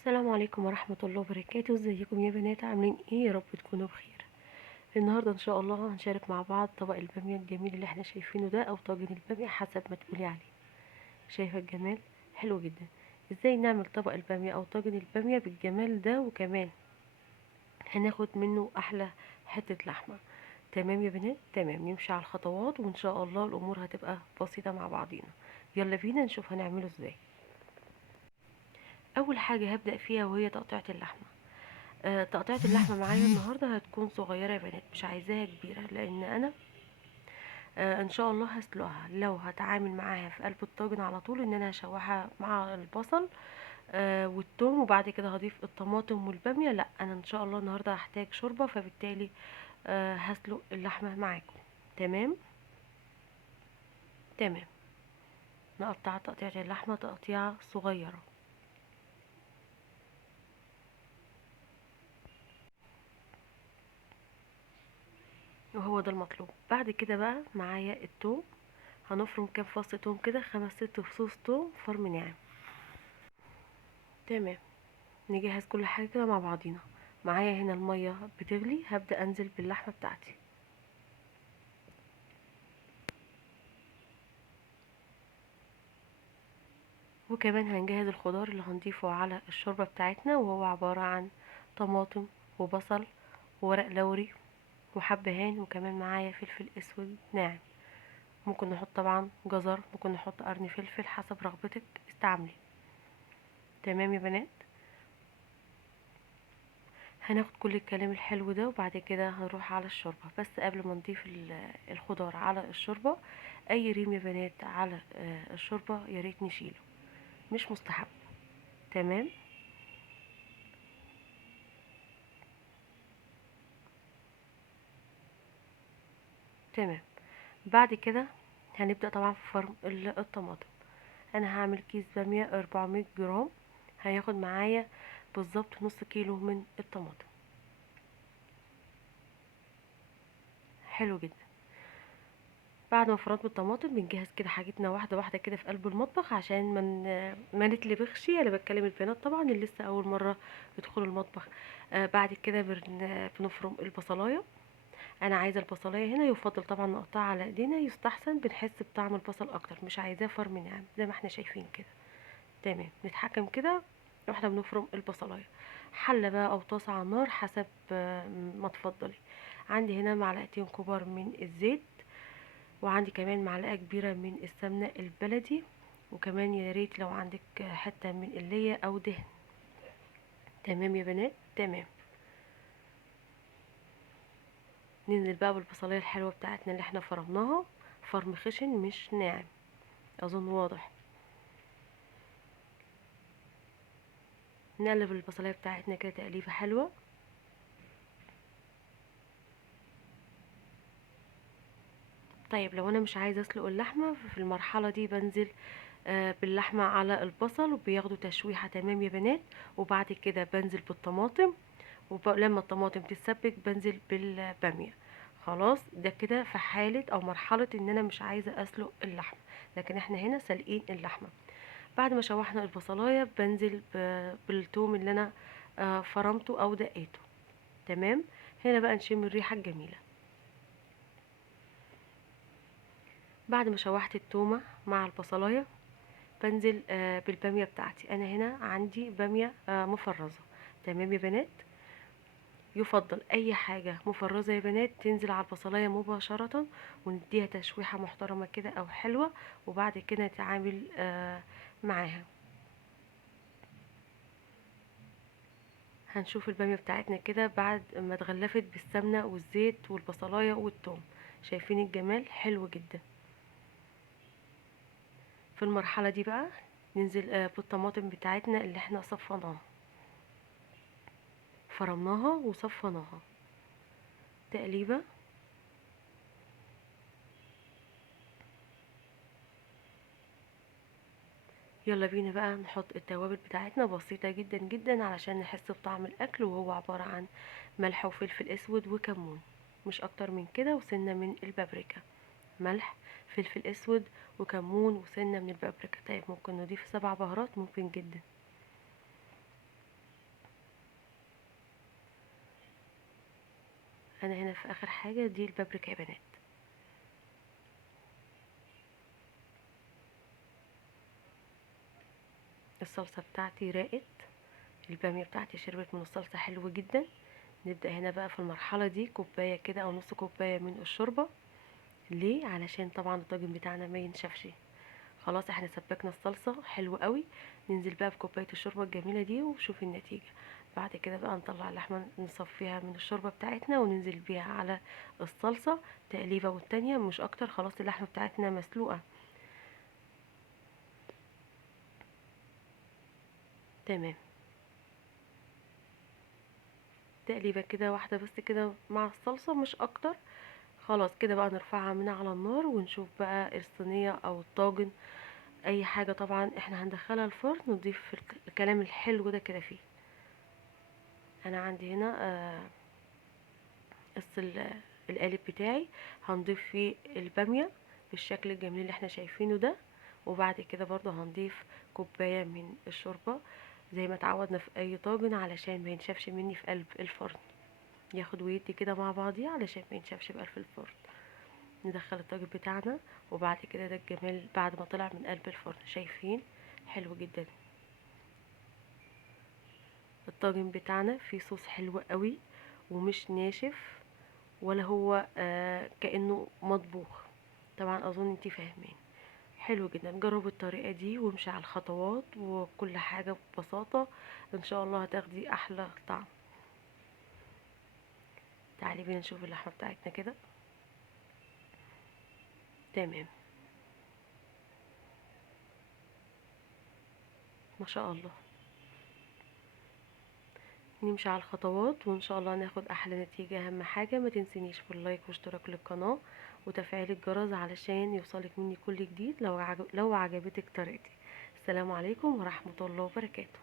السلام عليكم ورحمة الله وبركاته. ازيكم يا بنات؟ عاملين ايه؟ يا رب تكونوا بخير. النهاردة ان شاء الله هنشارك مع بعض طبق البامية الجميل اللي احنا شايفينه ده، او طاجن البامية حسب ما تقولي عليه. شايفة الجمال؟ حلو جدا. ازاي نعمل طبق البامية او طاجن البامية بالجمال ده؟ وكمان هناخد منه احلى حتة لحمة. تمام يا بنات؟ تمام. نمشي على الخطوات وان شاء الله الامور هتبقى بسيطة مع بعضينا. يلا بينا نشوف هنعمله ازاي. اول حاجة هبدأ فيها وهي تقطيعة اللحمة. تقطيعة اللحمة معايا النهاردة هتكون صغيرة يا بنات، مش عايزاها كبيرة، لان انا ان شاء الله هسلقها. لو هتعامل معاها في قلب الطاجن على طول ان انا هشوحها مع البصل والثوم، وبعد كده هضيف الطماطم والبامية، لا انا ان شاء الله النهاردة هحتاج شوربة، فبالتالي هسلق اللحمة معاكم. تمام. تمام. نقطع تقطيعة اللحمة تقطيعة صغيرة. وهو ده المطلوب. بعد كده بقى معايا الثوم. هنفرم كام فص توم كده، 5 6 فصوص توم فرم ناعم. تمام. نجهز كل حاجة كده مع بعضينا. معايا هنا المية بتغلي، هبدأ انزل باللحمة بتاعتي. وكمان هنجهز الخضار اللي هنضيفه على الشوربة بتاعتنا، وهو عبارة عن طماطم وبصل وورق لوري وحبهان، وكمان معايا فلفل اسود ناعم. ممكن نحط طبعا جزر، ممكن نحط قرن فلفل حسب رغبتك، استعملي. تمام يا بنات. هناخد كل الكلام الحلو ده وبعد كده هنروح على الشوربة. بس قبل ما نضيف الخضار على الشوربة، اي ريم يا بنات على الشوربة يا ريت نشيله، مش مستحب. تمام. تمام. بعد كده هنبدأ طبعا في فرم الطماطم. انا هعمل كيس بامية 400 جرام، هياخد معايا بالظبط نص كيلو من الطماطم. حلو جدا. بعد ما فرطنا الطماطم بنجهز كده حاجتنا واحده واحده كده في قلب المطبخ، عشان ما نتلبخش. انا بتكلم البنات طبعا اللي لسه اول مره يدخلوا المطبخ. بعد كده بنفرم البصلايه. انا عايزه البصلايه هنا يفضل طبعا نقطعها على ايدينا، يستحسن بنحس بطعم البصل اكتر، مش عايزاه فرم ناعم زي ما احنا شايفين كده. تمام. نتحكم كده واحنا بنفرم البصلايه. حله بقى او طاسه على النار حسب ما تفضلي. عندي هنا معلقتين كبار من الزيت، وعندي كمان معلقة كبيرة من السمنة البلدي، وكمان يا ريت لو عندك حتة من اللية او دهن. تمام يا بنات. تمام. ننزل بقى بالبصلية الحلوة بتاعتنا اللي احنا فرمناها، فرم خشن مش ناعم، اظن واضح. نقلب البصلية بتاعتنا كده تقليبة حلوة. طيب لو انا مش عايزة اسلق اللحمة، في المرحلة دي بنزل باللحمة على البصل وبياخدوا تشويحة. تمام يا بنات. وبعد كده بنزل بالطماطم، ولما الطماطم تتسبك بنزل بالبامية. خلاص ده كده في حالة او مرحلة ان انا مش عايزة اسلق اللحمة، لكن احنا هنا سالقين اللحمة. بعد ما شوحنا البصلاية بنزل بالثوم اللي انا فرمته او دقيته. تمام. هنا بقى نشم الريحة الجميلة. بعد ما شوحت التومة مع البصلاية بنزل بالبامية بتاعتي. انا هنا عندي بامية مفرزة. تمام يا بنات. يفضل اي حاجة مفرزة يا بنات تنزل على البصلاية مباشرة، ونديها تشويحة محترمة كده او حلوة، وبعد كده نتعامل معاها. هنشوف البامية بتاعتنا كده بعد ما اتغلفت بالسمنة والزيت والبصلاية والثوم. شايفين الجمال؟ حلو جدا. في المرحلة دي بقى ننزل بالطماطم بتاعتنا اللي احنا صفناها، فرمناها وصفناها. تقليبة. يلا بينا بقى نحط التوابل بتاعتنا بسيطة جدا جدا علشان نحس بطعم الاكل، وهو عبارة عن ملح وفلفل اسود وكمون، مش اكتر من كده، وسنة من البابريكا. ملح، فلفل اسود، وكمون، وسنة من البابريكا. طيب ممكن نضيف 7 بهارات، ممكن جدا. انا هنا في اخر حاجة دي البابريكا يا بنات. الصلصة بتاعتي راقت، البامية بتاعتي شربت من الصلصة حلو جدا. نبدأ هنا بقى في المرحلة دي كوباية كده او نص كوباية من الشوربة. ليه؟ علشان طبعا الطاجن بتاعنا ما ينشفش. خلاص احنا سبكنا الصلصة حلو قوي. ننزل بقى بكوباية الشوربة الجميلة دي وشوف النتيجة. بعد كده بقى نطلع اللحمة نصفيها من الشوربة بتاعتنا وننزل بيها على الصلصة تقليبة والتانية مش اكتر. خلاص اللحمة بتاعتنا مسلوقة تمام. تقليبة كده واحدة بس كده مع الصلصة مش اكتر. خلاص كده بقى نرفعها من على النار ونشوف بقى الصينية او الطاجن، اي حاجة طبعا احنا هندخلها الفرن نضيف الكلام الحلو ده كده فيه. انا عندي هنا القالب بتاعي هنضيف فيه البامية بالشكل الجميل اللي احنا شايفينه ده. وبعد كده برضو هنضيف كوباية من الشوربة زي ما اتعودنا في اي طاجن علشان ما ينشفش مني في قلب الفرن. ياخد ويدي كده مع بعضيه علشان ما ينشفش في قلب الفرن. ندخل الطاجن بتاعنا وبعد كده ده الجمال بعد ما طلع من قلب الفرن. شايفين؟ حلو جدا. الطاجن بتاعنا فيه صوص حلو قوي ومش ناشف ولا هو كأنه مطبوخ. طبعا اظن انتي فاهمين. حلو جدا. جربوا الطريقة دي وامشي على الخطوات وكل حاجة ببساطة، ان شاء الله هتاخدي احلى طعم. تعالي بينا نشوف اللحمة بتاعتنا كده. تمام ما شاء الله. نمشي على الخطوات وان شاء الله ناخد احلى نتيجة. اهم حاجة ما تنسينيش في اللايك واشتراك للقناة وتفعيل الجرس علشان يوصلك مني كل جديد لو عجبتك طريقتي. السلام عليكم ورحمة الله وبركاته.